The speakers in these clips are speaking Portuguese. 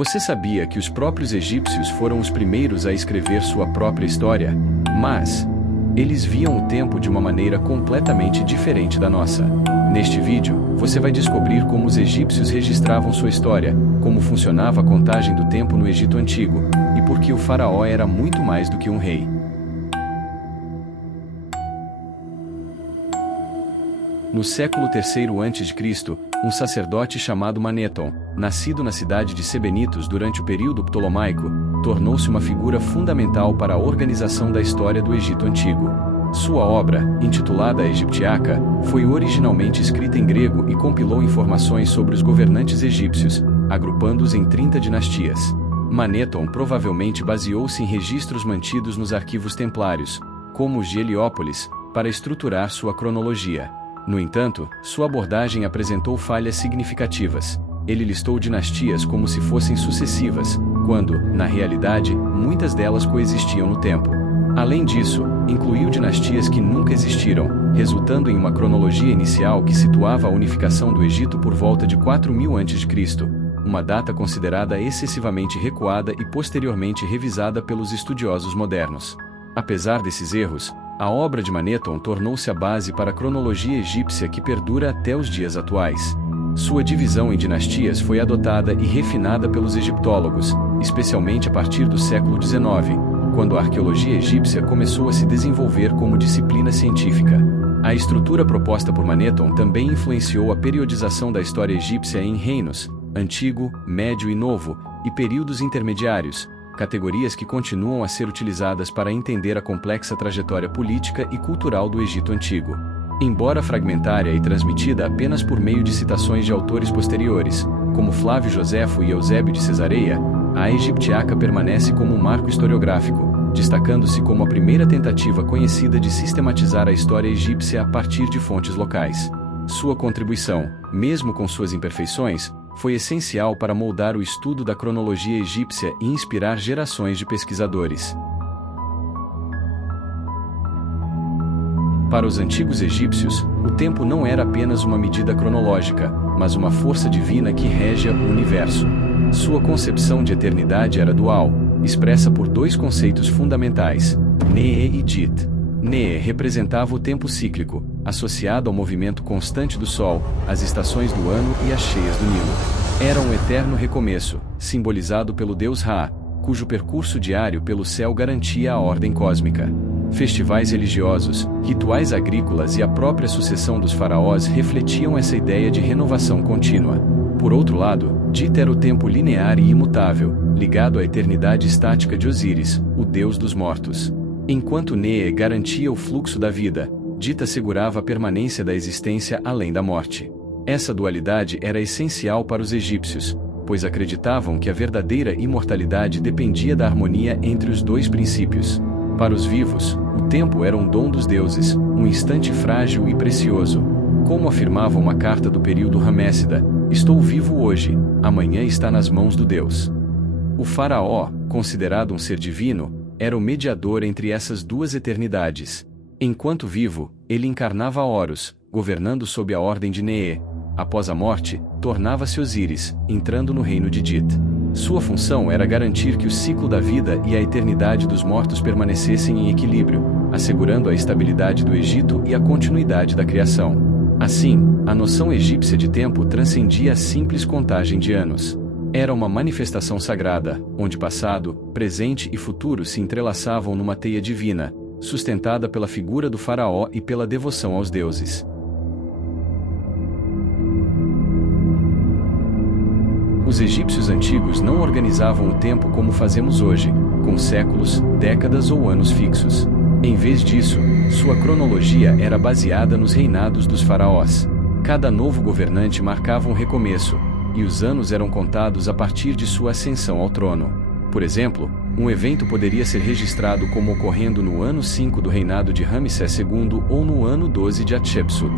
Você sabia que os próprios egípcios foram os primeiros a escrever sua própria história? Mas eles viam o tempo de uma maneira completamente diferente da nossa. Neste vídeo, você vai descobrir como os egípcios registravam sua história, como funcionava a contagem do tempo no Egito Antigo, e por que o faraó era muito mais do que um rei. No século III a.C., um sacerdote chamado Maneton, nascido na cidade de Sebenitos durante o período ptolomaico, tornou-se uma figura fundamental para a organização da história do Egito Antigo. Sua obra, intitulada a Egiptiaca, foi originalmente escrita em grego e compilou informações sobre os governantes egípcios, agrupando-os em 30 dinastias. Maneton provavelmente baseou-se em registros mantidos nos arquivos templários, como os de Heliópolis, para estruturar sua cronologia. No entanto, sua abordagem apresentou falhas significativas. Ele listou dinastias como se fossem sucessivas, quando, na realidade, muitas delas coexistiam no tempo. Além disso, incluiu dinastias que nunca existiram, resultando em uma cronologia inicial que situava a unificação do Egito por volta de 4000 a.C., uma data considerada excessivamente recuada e posteriormente revisada pelos estudiosos modernos. Apesar desses erros, a obra de Maneton tornou-se a base para a cronologia egípcia que perdura até os dias atuais. Sua divisão em dinastias foi adotada e refinada pelos egiptólogos, especialmente a partir do século XIX, quando a arqueologia egípcia começou a se desenvolver como disciplina científica. A estrutura proposta por Maneton também influenciou a periodização da história egípcia em reinos, antigo, médio e novo, e períodos intermediários, categorias que continuam a ser utilizadas para entender a complexa trajetória política e cultural do Egito Antigo. Embora fragmentária e transmitida apenas por meio de citações de autores posteriores, como Flávio Joséfo e Eusébio de Cesareia, a Egiptiaca permanece como um marco historiográfico, destacando-se como a primeira tentativa conhecida de sistematizar a história egípcia a partir de fontes locais. Sua contribuição, mesmo com suas imperfeições, foi essencial para moldar o estudo da cronologia egípcia e inspirar gerações de pesquisadores. Para os antigos egípcios, o tempo não era apenas uma medida cronológica, mas uma força divina que regia o universo. Sua concepção de eternidade era dual, expressa por dois conceitos fundamentais, Ne'e e Dit. Ne'e representava o tempo cíclico, associado ao movimento constante do Sol, as estações do ano e as cheias do Nilo. Era um eterno recomeço, simbolizado pelo deus Ra, cujo percurso diário pelo céu garantia a ordem cósmica. Festivais religiosos, rituais agrícolas e a própria sucessão dos faraós refletiam essa ideia de renovação contínua. Por outro lado, Dit era o tempo linear e imutável, ligado à eternidade estática de Osíris, o deus dos mortos. Enquanto Ne'e garantia o fluxo da vida, Dit assegurava a permanência da existência além da morte. Essa dualidade era essencial para os egípcios, pois acreditavam que a verdadeira imortalidade dependia da harmonia entre os dois princípios. Para os vivos, o tempo era um dom dos deuses, um instante frágil e precioso. Como afirmava uma carta do período Ramessida, "Estou vivo hoje, amanhã está nas mãos do Deus." O faraó, considerado um ser divino, era o mediador entre essas duas eternidades. Enquanto vivo, ele encarnava Horus, governando sob a ordem de Ne'e. Após a morte, tornava-se Osíris, entrando no reino de Dit. Sua função era garantir que o ciclo da vida e a eternidade dos mortos permanecessem em equilíbrio, assegurando a estabilidade do Egito e a continuidade da criação. Assim, a noção egípcia de tempo transcendia a simples contagem de anos. Era uma manifestação sagrada, onde passado, presente e futuro se entrelaçavam numa teia divina, sustentada pela figura do faraó e pela devoção aos deuses. Os egípcios antigos não organizavam o tempo como fazemos hoje, com séculos, décadas ou anos fixos. Em vez disso, sua cronologia era baseada nos reinados dos faraós. Cada novo governante marcava um recomeço, e os anos eram contados a partir de sua ascensão ao trono. Por exemplo, um evento poderia ser registrado como ocorrendo no ano 5 do reinado de Ramsés II ou no ano 12 de Hatshepsut.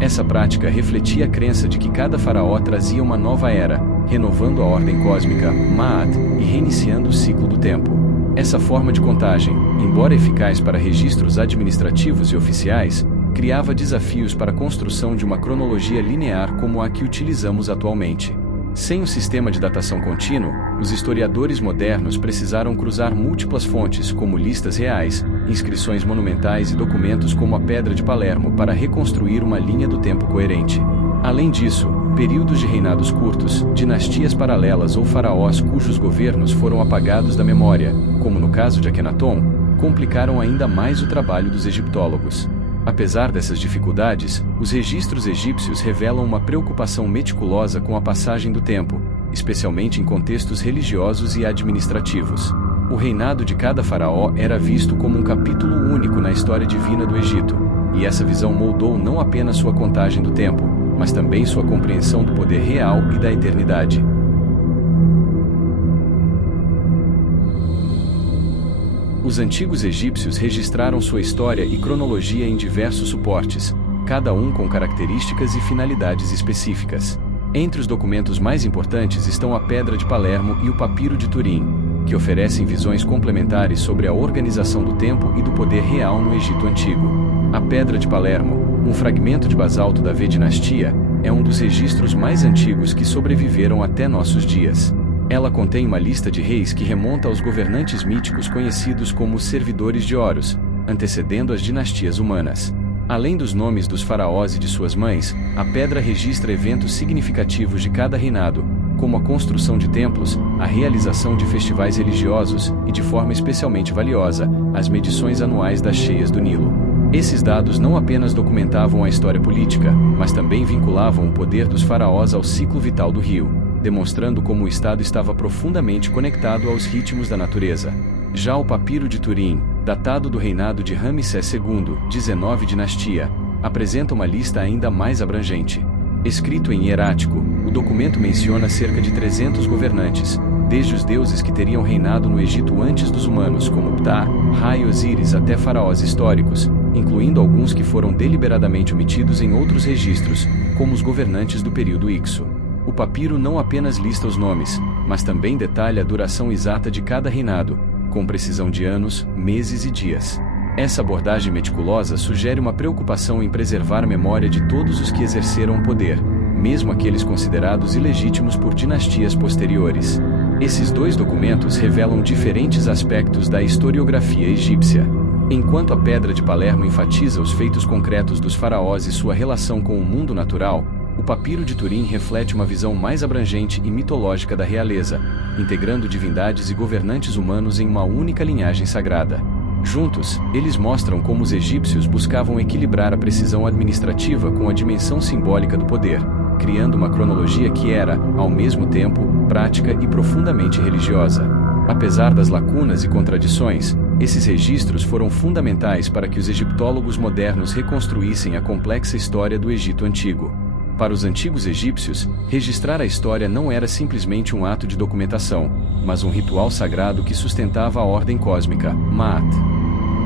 Essa prática refletia a crença de que cada faraó trazia uma nova era, renovando a ordem cósmica, Ma'at, e reiniciando o ciclo do tempo. Essa forma de contagem, embora eficaz para registros administrativos e oficiais, criava desafios para a construção de uma cronologia linear como a que utilizamos atualmente. Sem um sistema de datação contínuo, os historiadores modernos precisaram cruzar múltiplas fontes, como listas reais, inscrições monumentais e documentos como a Pedra de Palermo para reconstruir uma linha do tempo coerente. Além disso, períodos de reinados curtos, dinastias paralelas ou faraós cujos governos foram apagados da memória, como no caso de Akenaton, complicaram ainda mais o trabalho dos egiptólogos. Apesar dessas dificuldades, os registros egípcios revelam uma preocupação meticulosa com a passagem do tempo, especialmente em contextos religiosos e administrativos. O reinado de cada faraó era visto como um capítulo único na história divina do Egito, e essa visão moldou não apenas sua contagem do tempo, mas também sua compreensão do poder real e da eternidade. Os antigos egípcios registraram sua história e cronologia em diversos suportes, cada um com características e finalidades específicas. Entre os documentos mais importantes estão a Pedra de Palermo e o Papiro de Turim, que oferecem visões complementares sobre a organização do tempo e do poder real no Egito Antigo. A Pedra de Palermo, um fragmento de basalto da V-dinastia, é um dos registros mais antigos que sobreviveram até nossos dias. Ela contém uma lista de reis que remonta aos governantes míticos conhecidos como os servidores de Horus, antecedendo as dinastias humanas. Além dos nomes dos faraós e de suas mães, a pedra registra eventos significativos de cada reinado, como a construção de templos, a realização de festivais religiosos e, de forma especialmente valiosa, as medições anuais das cheias do Nilo. Esses dados não apenas documentavam a história política, mas também vinculavam o poder dos faraós ao ciclo vital do rio, demonstrando como o Estado estava profundamente conectado aos ritmos da natureza. Já o Papiro de Turim, datado do reinado de Ramsés II, 19 dinastia, apresenta uma lista ainda mais abrangente. Escrito em hierático, o documento menciona cerca de 300 governantes, desde os deuses que teriam reinado no Egito antes dos humanos como Ptah, Ra e Osíris até faraós históricos, incluindo alguns que foram deliberadamente omitidos em outros registros, como os governantes do período Ixo. O papiro não apenas lista os nomes, mas também detalha a duração exata de cada reinado, com precisão de anos, meses e dias. Essa abordagem meticulosa sugere uma preocupação em preservar a memória de todos os que exerceram o poder, mesmo aqueles considerados ilegítimos por dinastias posteriores. Esses dois documentos revelam diferentes aspectos da historiografia egípcia. Enquanto a Pedra de Palermo enfatiza os feitos concretos dos faraós e sua relação com o mundo natural, o Papiro de Turim reflete uma visão mais abrangente e mitológica da realeza, integrando divindades e governantes humanos em uma única linhagem sagrada. Juntos, eles mostram como os egípcios buscavam equilibrar a precisão administrativa com a dimensão simbólica do poder, criando uma cronologia que era, ao mesmo tempo, prática e profundamente religiosa. Apesar das lacunas e contradições, esses registros foram fundamentais para que os egiptólogos modernos reconstruíssem a complexa história do Egito Antigo. Para os antigos egípcios, registrar a história não era simplesmente um ato de documentação, mas um ritual sagrado que sustentava a ordem cósmica, Ma'at.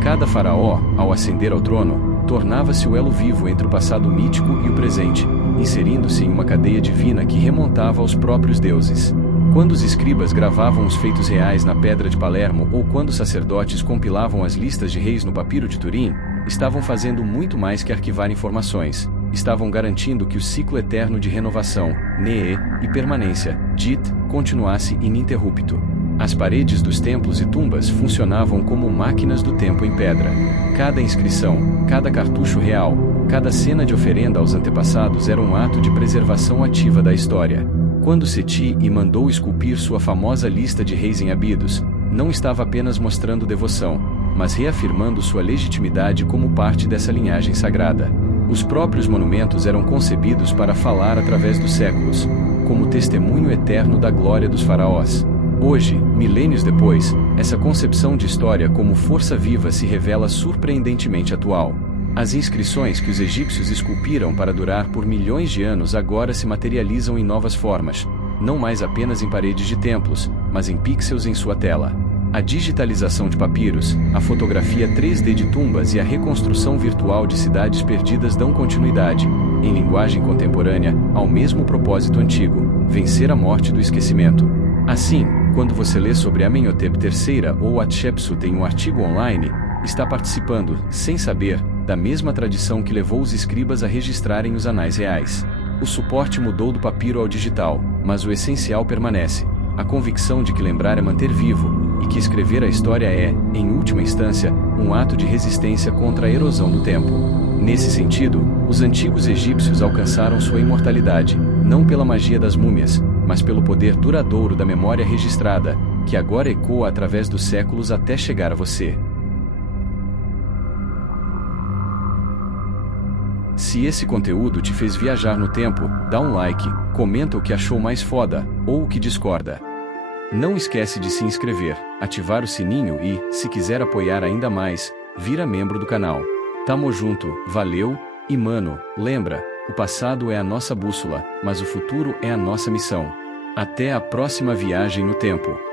Cada faraó, ao ascender ao trono, tornava-se o elo vivo entre o passado mítico e o presente, inserindo-se em uma cadeia divina que remontava aos próprios deuses. Quando os escribas gravavam os feitos reais na Pedra de Palermo ou quando os sacerdotes compilavam as listas de reis no Papiro de Turim, estavam fazendo muito mais que arquivar informações. Estavam garantindo que o ciclo eterno de renovação, Ne'e, e permanência, Dit, continuasse ininterrupto. As paredes dos templos e tumbas funcionavam como máquinas do tempo em pedra. Cada inscrição, cada cartucho real, cada cena de oferenda aos antepassados era um ato de preservação ativa da história. Quando Seti mandou esculpir sua famosa lista de reis em Abidos, não estava apenas mostrando devoção, mas reafirmando sua legitimidade como parte dessa linhagem sagrada. Os próprios monumentos eram concebidos para falar através dos séculos, como testemunho eterno da glória dos faraós. Hoje, milênios depois, essa concepção de história como força viva se revela surpreendentemente atual. As inscrições que os egípcios esculpiram para durar por milhões de anos agora se materializam em novas formas, não mais apenas em paredes de templos, mas em pixels em sua tela. A digitalização de papiros, a fotografia 3D de tumbas e a reconstrução virtual de cidades perdidas dão continuidade, em linguagem contemporânea, ao mesmo propósito antigo: vencer a morte do esquecimento. Assim, quando você lê sobre Amenhotep III ou Hatshepsut em um artigo online, está participando, sem saber, da mesma tradição que levou os escribas a registrarem os anais reais. O suporte mudou do papiro ao digital, mas o essencial permanece: a convicção de que lembrar é manter vivo, e que escrever a história é, em última instância, um ato de resistência contra a erosão do tempo. Nesse sentido, os antigos egípcios alcançaram sua imortalidade, não pela magia das múmias, mas pelo poder duradouro da memória registrada, que agora ecoa através dos séculos até chegar a você. Se esse conteúdo te fez viajar no tempo, dá um like, comenta o que achou mais foda, ou o que discorda. Não esquece de se inscrever, ativar o sininho e, se quiser apoiar ainda mais, vira membro do canal. Tamo junto, valeu, e mano, lembra, o passado é a nossa bússola, mas o futuro é a nossa missão. Até a próxima viagem no tempo.